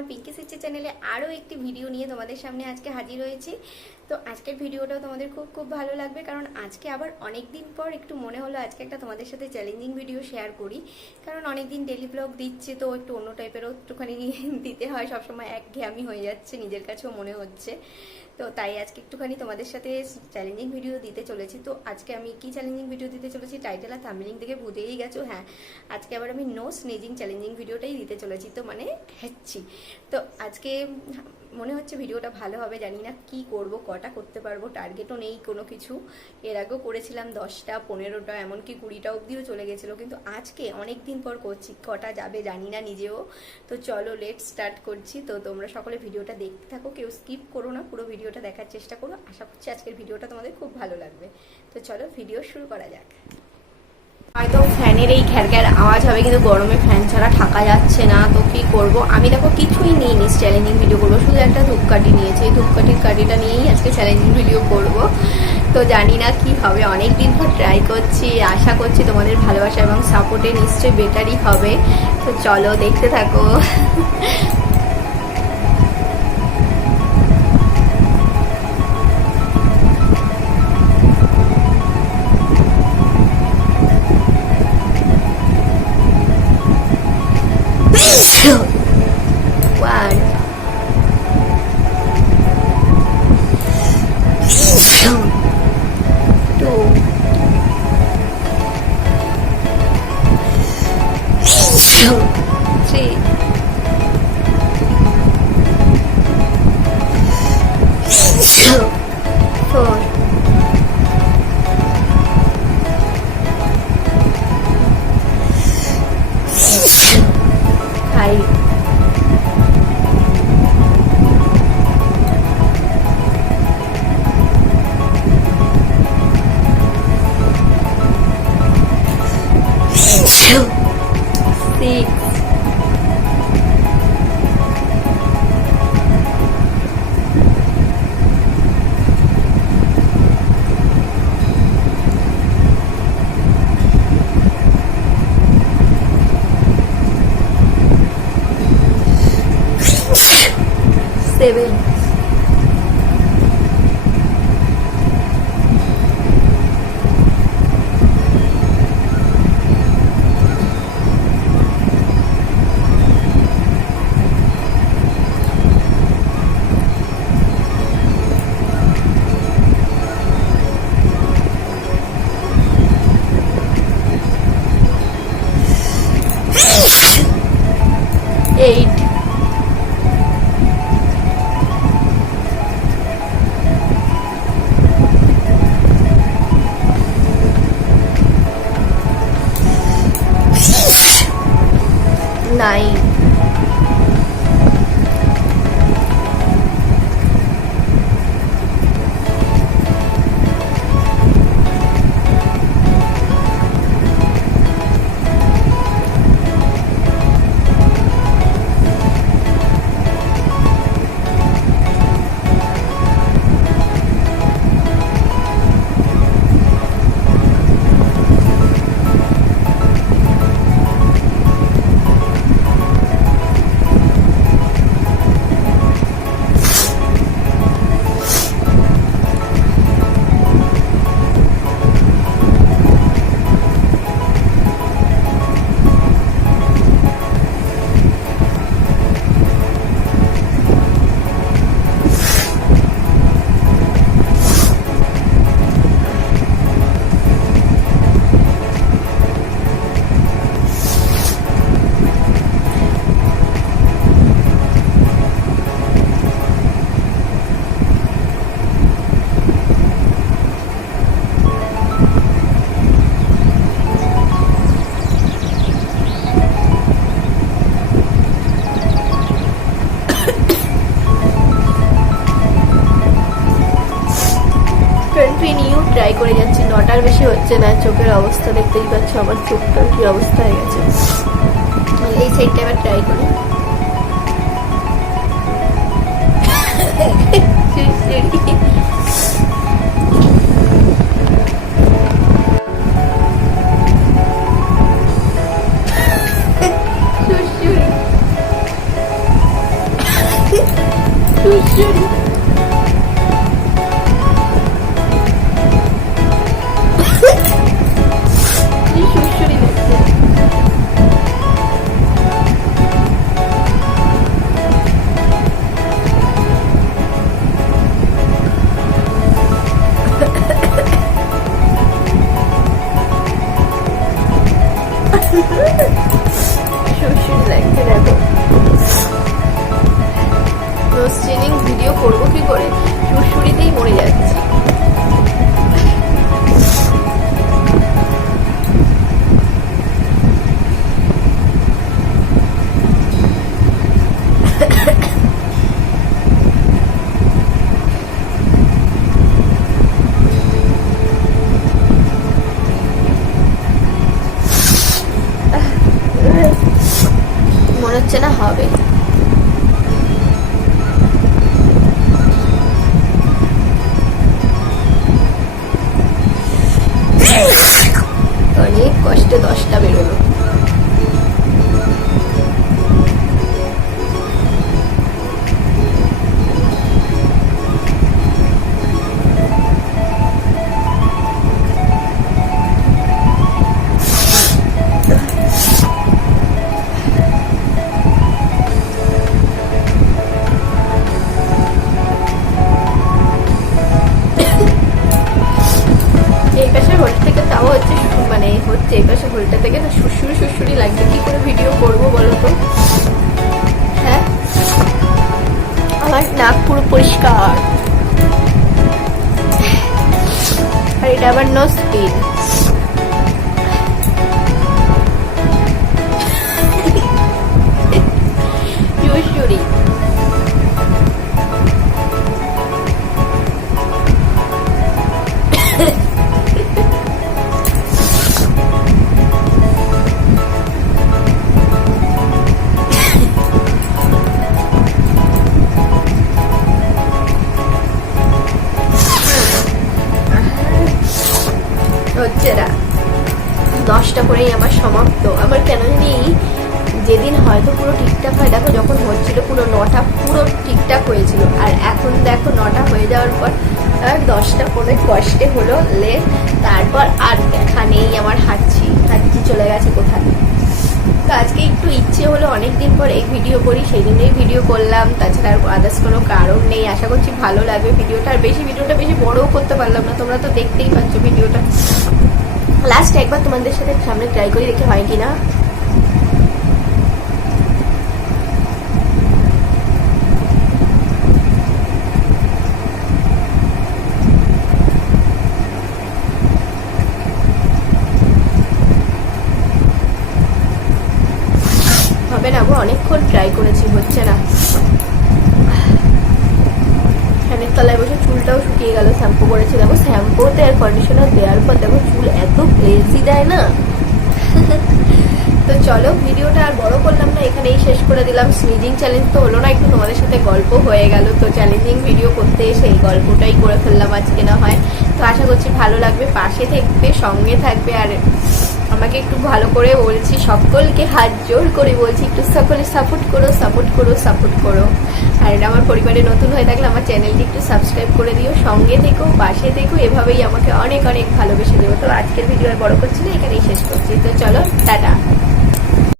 আমার পিঙ্কি সিচি চ্যানেলে আরও একটি ভিডিও নিয়ে তোমাদের সামনে আজকে হাজির হয়েছি। তো আজকের ভিডিওটাও তোমাদের খুব ভালো লাগবে, কারণ আজকে আবার অনেক দিন পর একটু মনে হলো আজকে একটা তোমাদের সাথে চ্যালেঞ্জিং ভিডিও শেয়ার করি। কারণ অনেক দিন ডেলি ব্লগ দিচ্ছি, তো একটু অন্য টাইপেরও একটুখানি দিতে হয়, সবসময় একঘেয়েমি হয়ে যাচ্ছে, নিজের কাছেও মনে হচ্ছে। তো তাই আজকে একটুখানি তোমাদের সাথে চ্যালেঞ্জিং ভিডিও দিতে চলেছি। তো আজকে আমি কি চ্যালেঞ্জিং ভিডিও দিতে চলেছি টাইটেল আর থাম্বনেল দেখে বুঝেই গেছো। হ্যাঁ, আজকে আবার আমি নোজ স্নিজিং চ্যালেঞ্জিং ভিডিওটাই দিতে চলেছি, তো মানে হ্যাচ্ছি। তো আজকে মনে হচ্ছে ভিডিওটা ভালো হবে, জানি না কি করব, কটা করতে পারবো, টার্গেটও নেই কোনো কিছু। এর আগেও করেছিলাম 10টা 15টা এমনকি 20টা অবধিও চলে গেছিলো, কিন্তু আজকে অনেক দিন পর করছি, কটা যাবে জানি না নিজেও। তো চলো লেট স্টার্ট করছি। তো তোমরা সকলে ভিডিওটা দেখতে থাকো, কেউ স্কিপ করো না, পুরো ভিডিওটা দেখার চেষ্টা করো। আশা করছি আজকের ভিডিওটা তোমাদের খুব ভালো লাগবে। তো চলো ভিডিও শুরু করা যাক। হয়তো ফ্যানের এই খ্যারখ্যার আওয়াজ হবে, কিন্তু গরমে ফ্যান ছাড়া থাকা যাচ্ছে না। তো কি করব, আমি দেখো কিছুই নিইনি চ্যালেঞ্জিং ভিডিও করবো, শুধু একটা ধূপকাঠি নিয়েছি। এই ধূপকাঠির কাঠিটা নিয়েই আজকে চ্যালেঞ্জিং ভিডিও করব। তো জানি না কি হবে, অনেক দিন পর ট্রাই করছি, আশা করছি তোমাদের ভালোবাসা এবং সাপোর্টে নিশ্চয়ই বেটারই হবে। তো চলো দেখতে থাকো। Seven. Eight. 9. ট্রাই করে যাচ্ছি, 9টার বেশি হচ্ছে না। চোখের অবস্থা দেখতেই পাচ্ছ, আমার চোখটার কি অবস্থা হয়ে গেছে। এই সাইডটা এবার ট্রাই করি। লাস্টে 10টা বেরোলো। এই পাশে হোলটা থেকে না সুরসুরি লাগছে, কি করে ভিডিও করবো বলো তো? হ্যাঁ, আমার নাক পুরো পরিষ্কার, আর এটা আবার নোজ স্পিড। সুরসুরি হচ্ছে না। 10টা করেই আমার সমাপ্ত। আমার কেন জানি যেদিন হয়তো পুরো ঠিকঠাক হয়, দেখো যখন হচ্ছিল পুরো 9টা পুরো ঠিকঠাক হয়েছিল, আর এখন দেখো 9টা হয়ে যাওয়ার পর আর 10টা করে কষ্টে হলো লে, তারপর আর দেখা নেই আমার। হাঁটছি চলে গেছে কোথায়। তো আজকে একটু ইচ্ছে হলো, অনেকদিন পর এই ভিডিও করি, সেই জন্যই ভিডিও করলাম, তাছাড়া আর আদার্স কোনো কারণ নেই। আশা করছি ভালো লাগবে ভিডিওটা, আর ভিডিওটা বেশি বড়ও করতে পারলাম না, তোমরা তো দেখতেই পাচ্ছ ভিডিওটা। লাস্ট একবার তোমাদের সাথে সামনে ট্রাই করে দেখে হয় কিনা। হবে না গো, অনেকক্ষণ ট্রাই করেছি, হচ্ছে না। ফ্যানের তলায় বসে চুলটাও শুকিয়ে গেল, শ্যাম্পু করেছি। দেখো শ্যাম্পুতে আর কন্ডিশনার দেওয়ার পর দেখো চুল এত গ্লেজি দেয় না। তো চলো ভিডিওটা আর বড় করলাম না, এখানেই শেষ করে দিলাম। স্নিজিং চ্যালেঞ্জ তো হলো না, একটু তোমাদের সাথে গল্প হয়ে গেল। তো চ্যালেঞ্জিং ভিডিও করতে এসে এই গল্পটাই করে ফেললাম আজকে, না হয়। তো আশা করছি ভালো লাগবে, পাশে থাকবে, সঙ্গে থাকবে। আর আমাকে একটু ভালো করে বলছি, সকলকে হাত জোর করে বলছি, একটু সকলে সাপোর্ট করো। আর আমার পরিবারে নতুন হয়ে থাকলে আমার চ্যানেলটি একটু সাবস্ক্রাইব করে দিও, সঙ্গে থেকো, পাশে থেকো, এভাবেই আমাকে অনেক অনেক ভালোবেসে দেবো। তো আজকের ভিডিও আর বড় করছি না, এখানেই শেষ করছি। তো চলো, টাটা।